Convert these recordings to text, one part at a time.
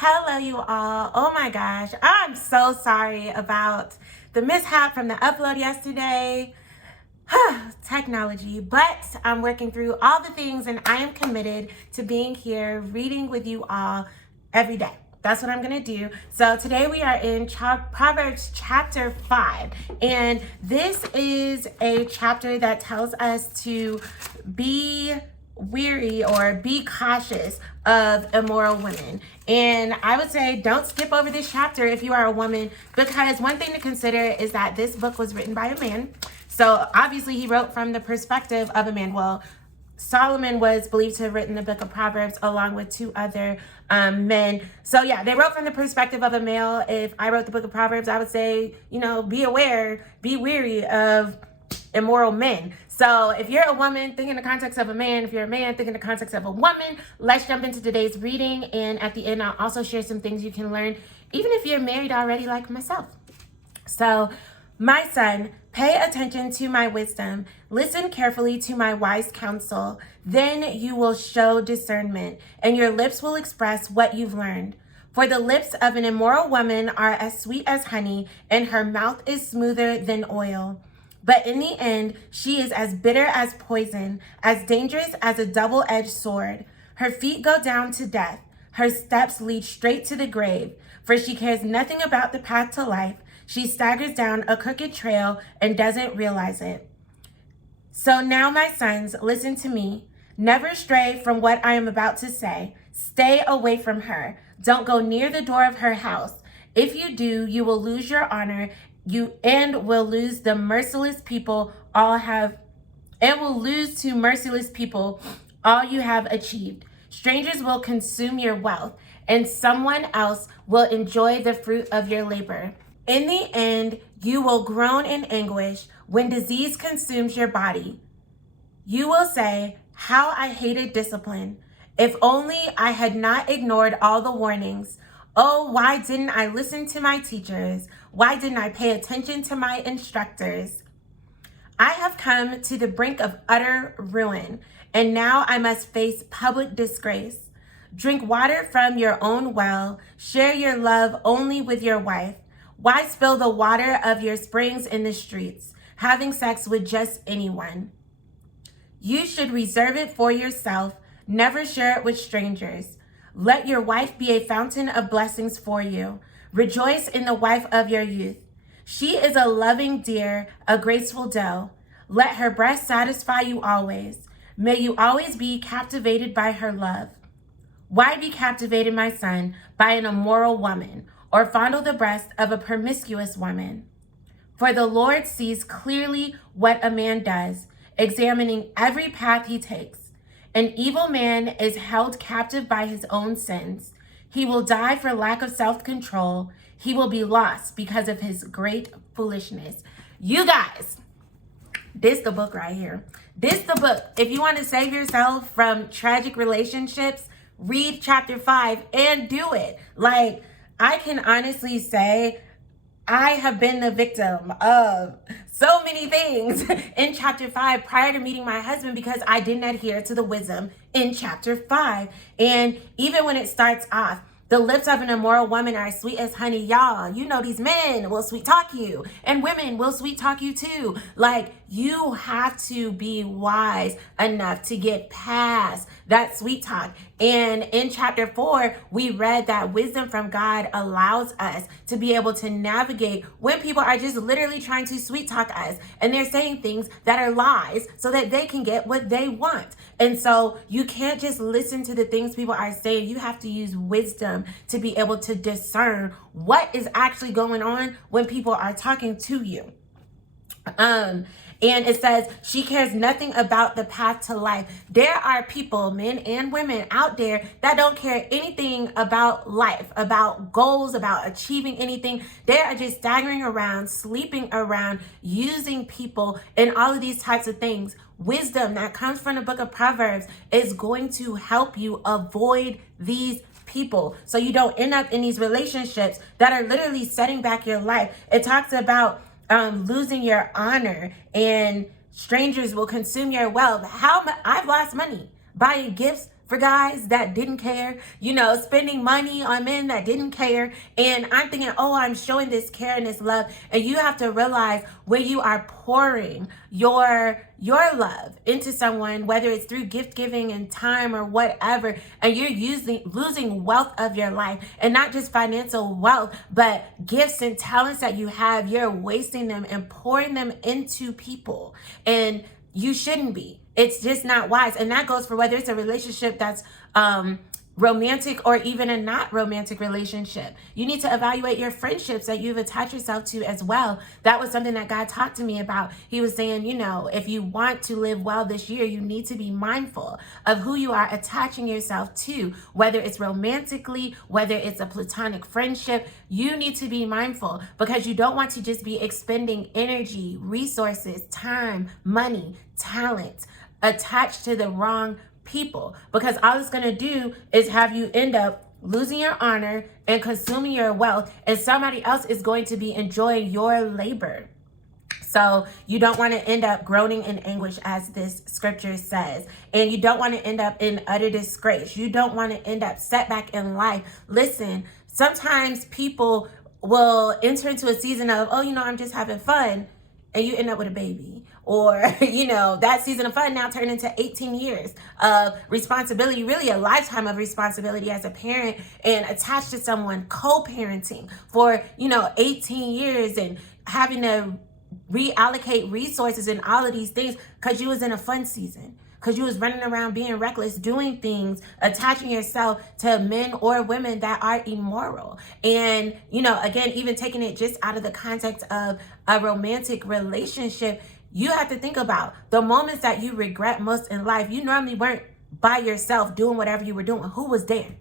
Hello, you all. Oh my gosh, I'm so sorry about the mishap from the upload yesterday. Technology, but I'm working through all the things and I am committed to being here reading with you all every day. That's what I'm going to do. So today we are in Proverbs chapter 5, and this is a chapter that tells us to be weary or be cautious of immoral women. And I would say don't skip over this chapter if you are a woman, because one thing to consider is that this book was written by a man. So obviously he wrote from the perspective of a man. Well, Solomon was believed to have written the book of Proverbs along with two other men. So yeah, they wrote from the perspective of a male. If I wrote the book of Proverbs, I would say, be aware, be weary of immoral men. So if you're a woman, think in the context of a man. If you're a man, think in the context of a woman. Let's jump into today's reading. And at the end, I'll also share some things you can learn, even if you're married already like myself. So, my son, pay attention to my wisdom. Listen carefully to my wise counsel. Then you will show discernment, and your lips will express what you've learned. For the lips of an immoral woman are as sweet as honey, and her mouth is smoother than oil. But in the end, she is as bitter as poison, as dangerous as a double-edged sword. Her feet go down to death. Her steps lead straight to the grave, for she cares nothing about the path to life. She staggers down a crooked trail and doesn't realize it. So now, my sons, listen to me. Never stray from what I am about to say. Stay away from her. Don't go near the door of her house. If you do, you will lose your honor. You will lose to merciless people all you have achieved. Strangers will consume your wealth, and someone else will enjoy the fruit of your labor. In the end, you will groan in anguish when disease consumes your body. You will say, "How I hated discipline. If only I had not ignored all the warnings. Oh, why didn't I listen to my teachers? Why didn't I pay attention to my instructors? I have come to the brink of utter ruin, and now I must face public disgrace. Drink water from your own well. Share your love only with your wife. Why spill the water of your springs in the streets, having sex with just anyone? You should reserve it for yourself. Never share it with strangers. Let your wife be a fountain of blessings for you. Rejoice in the wife of your youth. She is a loving deer, a graceful doe. Let her breast satisfy you always. May you always be captivated by her love. Why be captivated, my son, by an immoral woman, or fondle the breast of a promiscuous woman? For the Lord sees clearly what a man does, examining every path he takes. An evil man is held captive by his own sins. He will die for lack of self-control. He will be lost because of his great foolishness. You guys, this the book right here. This the book. If you want to save yourself from tragic relationships, read chapter 5 and do it. Like, I can honestly say I have been the victim of so many things in chapter 5 prior to meeting my husband, because I didn't adhere to the wisdom in chapter 5. And even when it starts off, the lips of an immoral woman are sweet as honey. Y'all, these men will sweet talk you, and women will sweet talk you too. Like, you have to be wise enough to get past that sweet talk. And in chapter 4, we read that wisdom from God allows us to be able to navigate when people are just literally trying to sweet talk us, and they're saying things that are lies so that they can get what they want. And so you can't just listen to the things people are saying. You have to use wisdom to be able to discern what is actually going on when people are talking to you. And it says, she cares nothing about the path to life. There are people, men and women out there, that don't care anything about life, about goals, about achieving anything. They are just staggering around, sleeping around, using people, and all of these types of things. Wisdom that comes from the book of Proverbs is going to help you avoid these people, so you don't end up in these relationships that are literally setting back your life. It talks about losing your honor, and strangers will consume your wealth. I've lost money buying gifts for guys that didn't care, spending money on men that didn't care. And I'm thinking, oh, I'm showing this care and this love. And you have to realize when you are pouring your love into someone, whether it's through gift giving and time or whatever, and you're losing wealth of your life, and not just financial wealth, but gifts and talents that you have, you're wasting them and pouring them into people. And you shouldn't be. It's just not wise. And that goes for whether it's a relationship that's romantic or even a not romantic relationship. You need to evaluate your friendships that you've attached yourself to as well. That was something that God talked to me about. He was saying, if you want to live well this year, you need to be mindful of who you are attaching yourself to, whether it's romantically, whether it's a platonic friendship. You need to be mindful, because you don't want to just be expending energy, resources, time, money, talent attached to the wrong people, because all it's going to do is have you end up losing your honor and consuming your wealth, and somebody else is going to be enjoying your labor. So you don't want to end up groaning in anguish, as this scripture says, and you don't want to end up in utter disgrace. You don't want to end up set back in life. Listen, sometimes people will enter into a season of, oh, I'm just having fun, and you end up with a baby. Or, that season of fun now turned into 18 years of responsibility, really a lifetime of responsibility as a parent, and attached to someone, co-parenting for, 18 years, and having to reallocate resources and all of these things because you was in a fun season. Because you was running around being reckless, doing things, attaching yourself to men or women that are immoral. And, again, even taking it just out of the context of a romantic relationship, you have to think about the moments that you regret most in life. You normally weren't by yourself doing whatever you were doing. Who was there?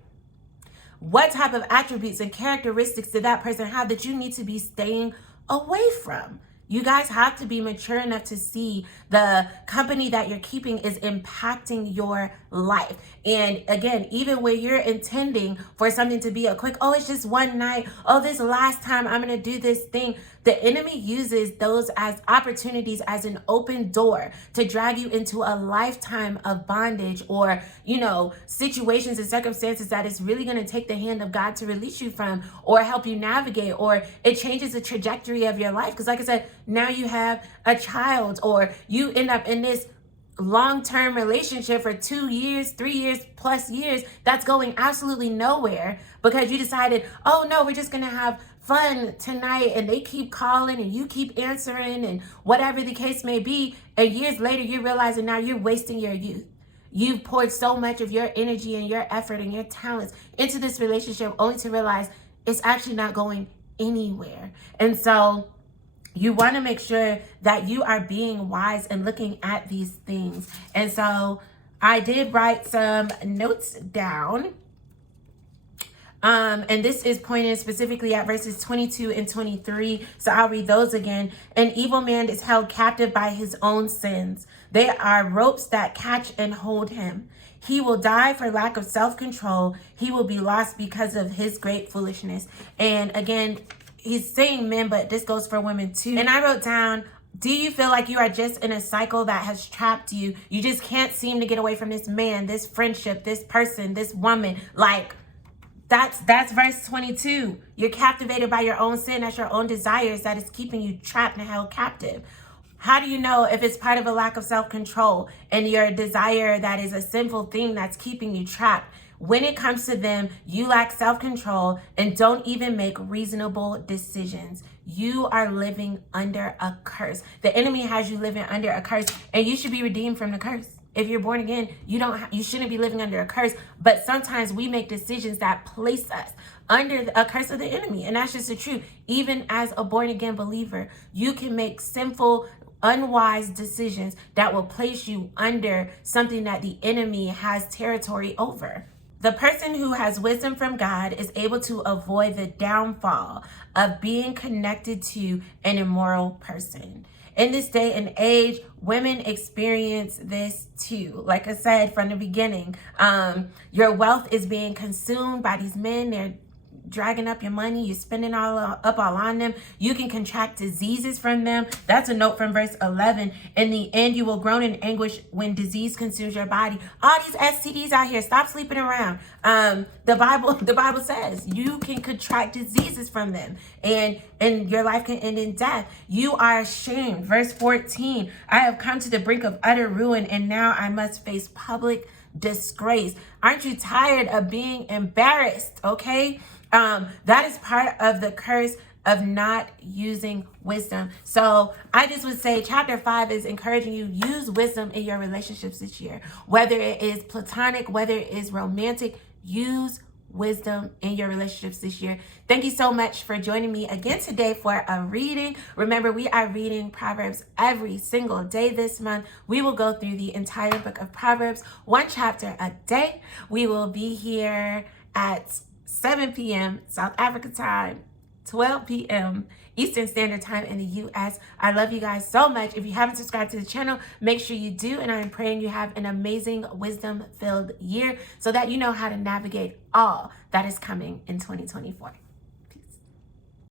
What type of attributes and characteristics did that person have that you need to be staying away from? You guys have to be mature enough to see the company that you're keeping is impacting your life. And again, even when you're intending for something to be a quick, oh, it's just one night, oh, this last time I'm going to do this thing, the enemy uses those as opportunities, as an open door to drag you into a lifetime of bondage, or, situations and circumstances that is really going to take the hand of God to release you from, or help you navigate, or it changes the trajectory of your life. Because like I said, now you have a child, or you end up in this long-term relationship for 2 years, 3 years plus years that's going absolutely nowhere because you decided, oh no, we're just gonna have fun tonight, and they keep calling and you keep answering and whatever the case may be, and years later you're realizing now you're wasting your youth. You've poured so much of your energy and your effort and your talents into this relationship only to realize it's actually not going anywhere. And so you want to make sure that you are being wise and looking at these things. And so I did write some notes down. And this is pointed specifically at verses 22 and 23. So I'll read those again. An evil man is held captive by his own sins. They are ropes that catch and hold him. He will die for lack of self-control. He will be lost because of his great foolishness. And again, he's saying men, but this goes for women too. And I wrote down, do you feel like you are just in a cycle that has trapped you? You just can't seem to get away from this man, this friendship, this person, this woman. Like, that's verse 22. You're captivated by your own sin. That's your own desires that is keeping you trapped and held captive. How do you know if it's part of a lack of self-control and your desire that is a sinful thing that's keeping you trapped? When it comes to them, you lack self-control and don't even make reasonable decisions. You are living under a curse. The enemy has you living under a curse, and you should be redeemed from the curse. If you're born again, you shouldn't be living under a curse. But sometimes we make decisions that place us under a curse of the enemy, and that's just the truth. Even as a born again believer, you can make sinful, unwise decisions that will place you under something that the enemy has territory over. The person who has wisdom from God is able to avoid the downfall of being connected to an immoral person. In this day and age, women experience this too. Like I said from the beginning, your wealth is being consumed by these men. They're dragging up your money. You're spending up all on them. You can contract diseases from them. That's a note from verse 11. In the end, you will groan in anguish when disease consumes your body. All these STDs out here, stop sleeping around. The Bible says you can contract diseases from them, and your life can end in death. You are ashamed. Verse 14, I have come to the brink of utter ruin, and now I must face public disgrace. Aren't you tired of being embarrassed? Okay. That is part of the curse of not using wisdom. So I just would say chapter 5 is encouraging you, use wisdom in your relationships this year. Whether it is platonic, whether it is romantic, use wisdom in your relationships this year. Thank you so much for joining me again today for a reading. Remember, we are reading Proverbs every single day this month. We will go through the entire book of Proverbs, one chapter a day. We will be here at 7 p.m. South Africa time, 12 p.m. Eastern Standard Time in the U.S. I love you guys so much. If you haven't subscribed to the channel, make sure you do. And I'm praying you have an amazing wisdom-filled year so that you know how to navigate all that is coming in 2024.